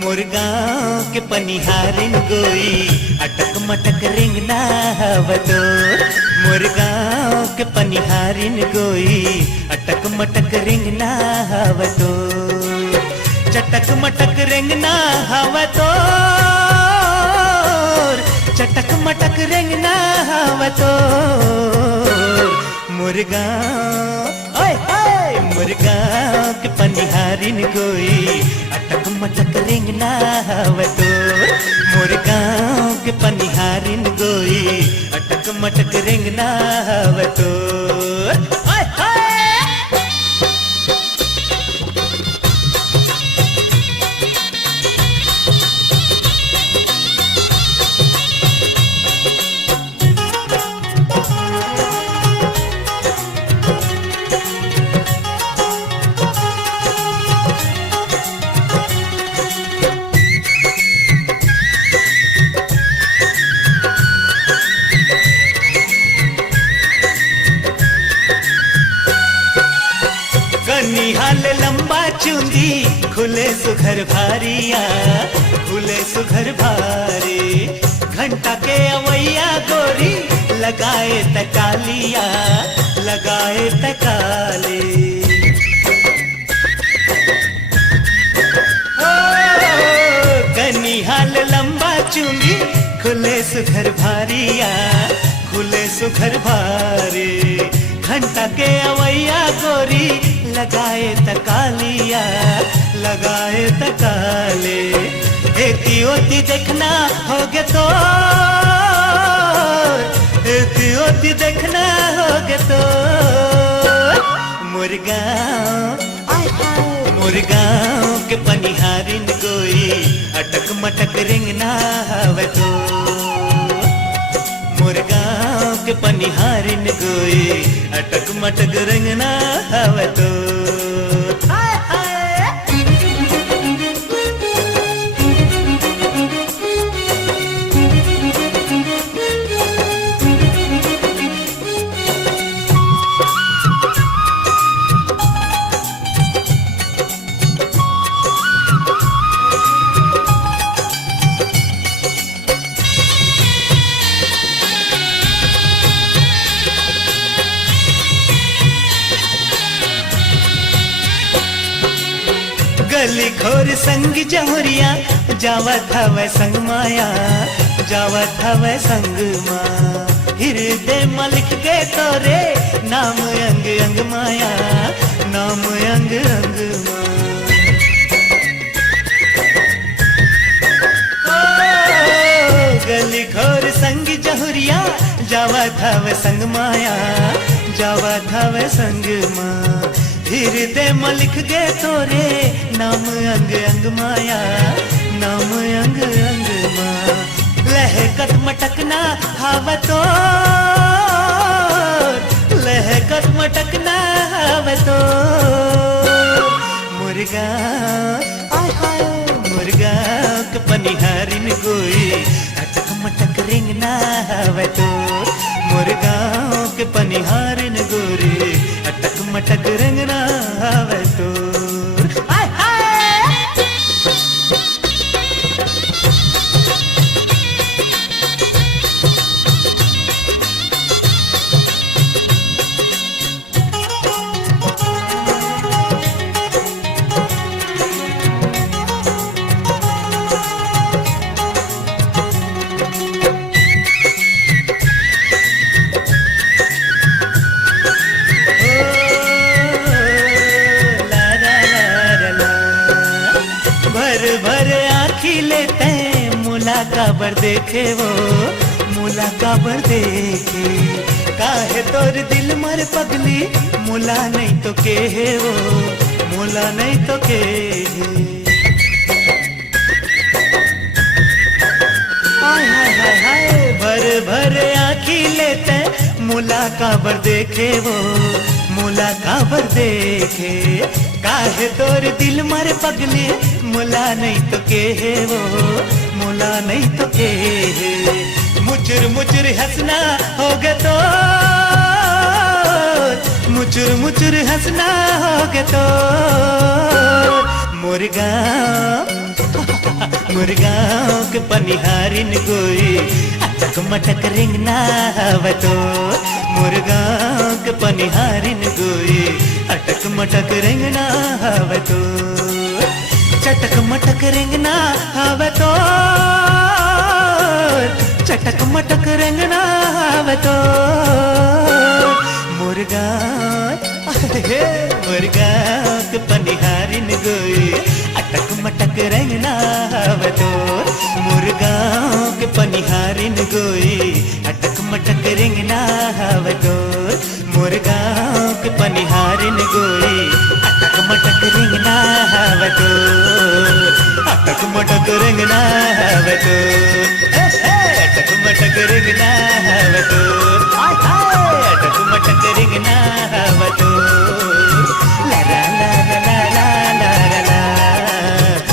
मुर्गांव के पनिहारिन गोई अटक मटक रिंगना हवतो। मुर्गांव के पनिहारिन गोई अटक मटक रिंगना हवतो। चटक मटक रिंगना हवतो, चटक मटक रिंगना हवतो। मुर्गांव ओए ओए मुर्गांव के पनिहारिन गोई अटक मटक रिंगना हवतो। मुर्गांव के पनिहारिन गोई अटक मटक रिंगना हवतो। ओए ओए निहाल लंबा चुंदी खुले सुघर भारिया, खुले सुघर भारी। घंटा के अवैया गोरी लगाए तकालिया, लगाए तकाले। निहाल लंबा चुंदी खुले सुघर भारिया, खुले सुघर भारी। घंटा के अवैया गोरी लगाए तकालिया, लगाए तकाले। एती ओती देखना होगे तो, एती ओती देखना होगे तो। मुर्गांव मुर्गांव के पनिहारिन गोई अटक मटक रिंगना हवतो। मुर्गांव के पनिहारिन गोई अटक मटक रिंगना हवतो। गली खोर संग जहुरिया जावत हवै संग माया, जावत हवै संग माँ। हृदय मलिक के तोरे नाम अंग अंग माया, नाम अंग अंग माँ। गली खोर संग जहुरिया जावत हवै संग माया, जावत हवै संग माँ। हृदय मलिक गे तोरे नाम अंग अंग माया, नाम अंग अंग माँ। लहकत मटकना हवतो, लहकत मटकना हवतो। मुर्गांव आय हाय मुर्गांव के पनिहारिन गोई अटक मटक रिंगना हवतो। मुर्गांव के पनिहारिन गोरी अटक मटक रिंगना हवतो। काबर देखे वो मुला काबर देखे। काहे तोर दिल मर पगली मुला नहीं तो के है वो, मुला नहीं तो के है। हाय हाय हाय हाय भर भर आँखी लेते मुला काबर देखे वो, मुला काबर देखे। काहे तोर दिल मर पगली मुला नहीं तो के है वो, मुला नहीं तो के है। मुचुर मुचुर हंसना होगे तो, मुचुर मुचुर मुचुर हंसना होगे तो मुर्गांव मुर्गांव के पनिहारिन गोई अटक मटक रिंगना हवे तो मुर्गांव के पनिहारिन गोई अटक मटक रिंगना हवे तो चटक मटक रिंगना हवे तो चटक मटक रिंगना हवे तो मुर्गांव मुर्गांव के पनिहारिन गोई अटक मटक रंगना हवे तो मुर्गांव के पनिहारिन गोई अटक मटक रंगना हवे तो मुर्गांव के पनिहारिन गोई अटक मटक रंगना हवे तो अटक मटक रंगना हवे तो अटक मटक रंगना हवे तो अटक मटक रंगना हवे तो ला ला ला ला ला ला ला ला